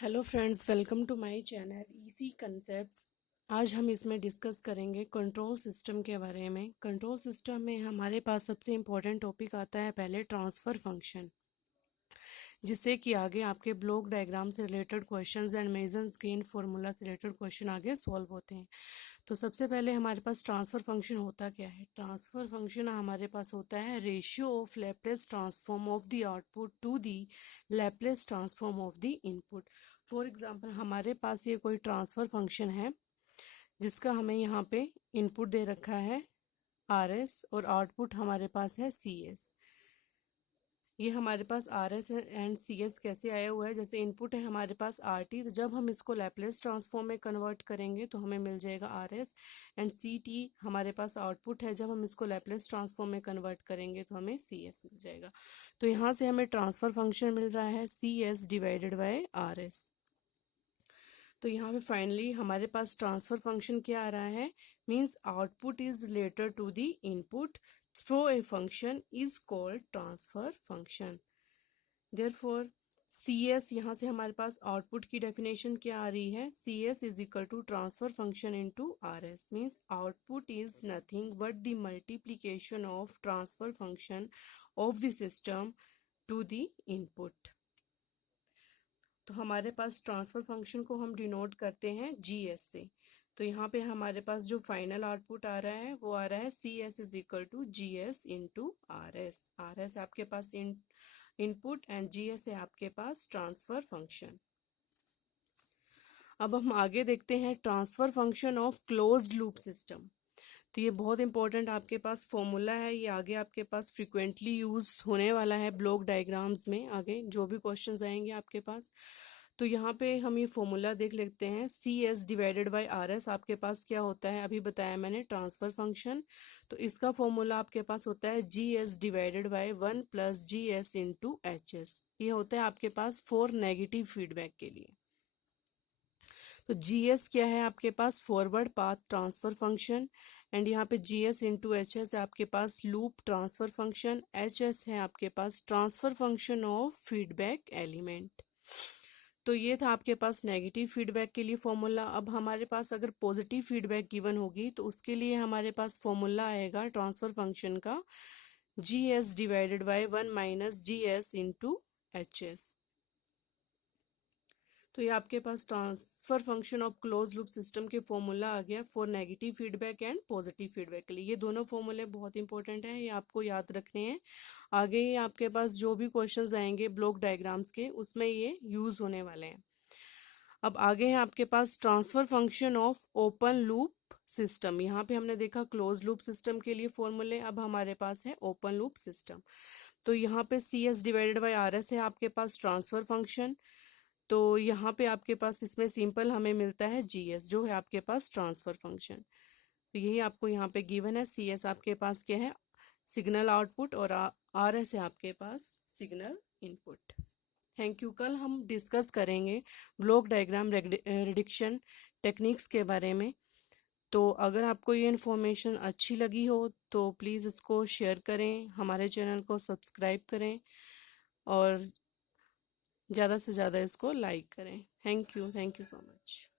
Hello friends, welcome to my channel easy concepts. आज हम इसमें डिस्कस करेंगे कंट्रोल सिस्टम के बारे में। कंट्रोल सिस्टम में हमारे पास सबसे इम्पोर्टेंट टॉपिक आता है पहले ट्रांसफ़र फंक्शन, जिससे कि आगे आपके ब्लॉक डायग्राम से related questions and measures gain formula से रिलेटेड क्वेश्चन आगे सॉल्व होते हैं। तो सबसे पहले हमारे पास ट्रांसफ़र फंक्शन होता क्या है। ट्रांसफ़र फंक्शन हमारे पास होता है ratio of Laplace transform of the output to the Laplace transform of the input. For example हमारे पास ये कोई ट्रांसफ़र फंक्शन है जिसका हमें यहाँ पे इनपुट दे रखा है RS और आउटपुट हमारे पास है CS। ये हमारे पास RS एंड CS कैसे आया हुआ है, जैसे इनपुट है हमारे पास RT, तो जब हम इसको लैप्लेस ट्रांसफॉर्म में कन्वर्ट करेंगे तो हमें मिल जाएगा RS। एंड CT हमारे पास आउटपुट है, जब हम इसको लैप्लेस ट्रांसफॉर्म में कन्वर्ट करेंगे तो हमें CS मिल जाएगा। तो यहाँ से हमें ट्रांसफ़र फंक्शन मिल रहा है CS डिवाइडेड बाय RS। तो यहाँ पे फाइनली हमारे पास ट्रांसफ़र फंक्शन क्या आ रहा है, means output is related to the input through a function is called transfer function. Therefore CS, यहाँ से हमारे पास आउटपुट की डेफिनेशन क्या आ रही है, CS is equal to transfer function into RS, means output is nothing but the multiplication of transfer function of the system to the input. तो हमारे पास transfer function को हम डिनोट करते हैं GS से। तो यहाँ पे हमारे पास जो फाइनल आउटपुट आ रहा है वो आ रहा है CS is equal to GS into RS। RS आपके पास इनपुट एंड GS है आपके पास ट्रांसफ़र फंक्शन। अब हम आगे देखते हैं transfer function of closed loop system. तो ये बहुत इंपॉर्टेंट आपके पास फॉर्मूला है, ये आगे आपके पास फ्रिक्वेंटली यूज होने वाला है ब्लॉक डायग्राम्स में, आगे जो भी क्वेश्चंस आएंगे आपके पास। तो यहाँ पे हम ये फॉर्मूला देख लेते हैं। CS डिवाइडेड बाय RS आपके पास क्या होता है, अभी बताया मैंने, ट्रांसफ़र फंक्शन। तो इसका फॉर्मूला आपके पास होता है GS divided by 1 plus GS into HS। ये होता है आपके पास फॉर नेगेटिव फीडबैक के लिए। तो GS क्या है आपके पास, forward path transfer function, and यहाँ पे GS इंटू HS है आपके पास लूप ट्रांसफ़र फंक्शन, HS है आपके पास transfer function of feedback element. तो ये था आपके पास नेगेटिव फीडबैक के लिए फॉर्मूला। अब हमारे पास अगर पॉजिटिव फीडबैक गिवन होगी तो उसके लिए हमारे पास फॉर्मूला आएगा ट्रांसफ़र फंक्शन का GS divided by 1 minus GS into HS। तो ये आपके पास transfer function of close loop system के फॉर्मूला आ गया for negative feedback and positive feedback के लिए। ये दोनों फॉर्मूले बहुत इंपॉर्टेंट हैं, ये आपको याद रखने हैं। आगे ही आपके पास जो भी क्वेश्चंस आएंगे ब्लॉक डायग्राम्स के, उसमें ये यूज होने वाले हैं। अब आगे है आपके पास transfer function of open loop system. यहाँ पे हमने देखा क्लोज लूप सिस्टम के लिए फॉर्मूले, अब हमारे पास है ओपन लूप सिस्टम। तो यहाँ पे CS डिवाइडेड बाय RS है आपके पास ट्रांसफर फंक्शन। तो यहाँ पे आपके पास इसमें सिंपल हमें मिलता है GS, जो है आपके पास ट्रांसफर फंक्शन। तो यही आपको यहाँ पे गिवन है। CS आपके पास क्या है, सिग्नल आउटपुट, और RS है आपके पास सिग्नल इनपुट। Thank you. कल हम डिस्कस करेंगे ब्लॉक डायग्राम रिडक्शन टेक्निक्स के बारे में। तो अगर आपको ये इन्फॉर्मेशन अच्छी लगी हो तो प्लीज़ इसको शेयर करें, हमारे चैनल को सब्सक्राइब करें और ज़्यादा से ज़्यादा इसको लाइक करें। Thank you so much.